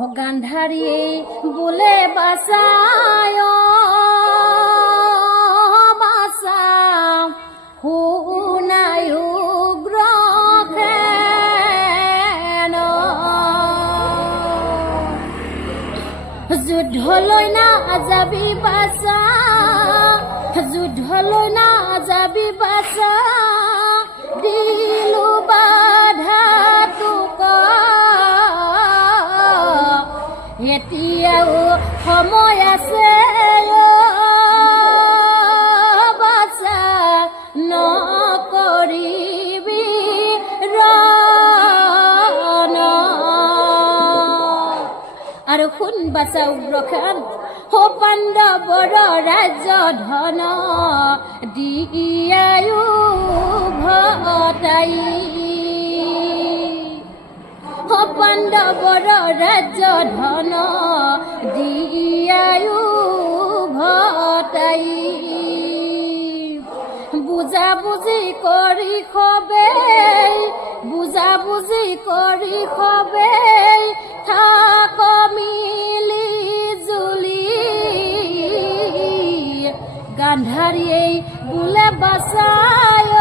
গান্ধাৰীয়ে বোলে বাচায় বাচাও শুনাই উগ্ৰ খেন যুদ্ধলৈ নাযাবি বাচা যুদ্ধলৈ নাযাবি বাচা দিলো বাধা তোক এতিয়াও সময় আছে বাচা নকৰিবি ৰণ আৰু শুন বাচা উগ্ৰখান হো পাণ্ডৱৰ ৰাজ্য ধন দিয়ায়ো ভটাই হো পাণ্ডৱৰ ৰাজ্য ধন দিয়ায়ো ভটাই বুজা বুজি কৰি খবেই বুজা বুজি কৰি খবেই থাক মিলি জুলি গান্ধাৰীয়ে বোলে বাচায়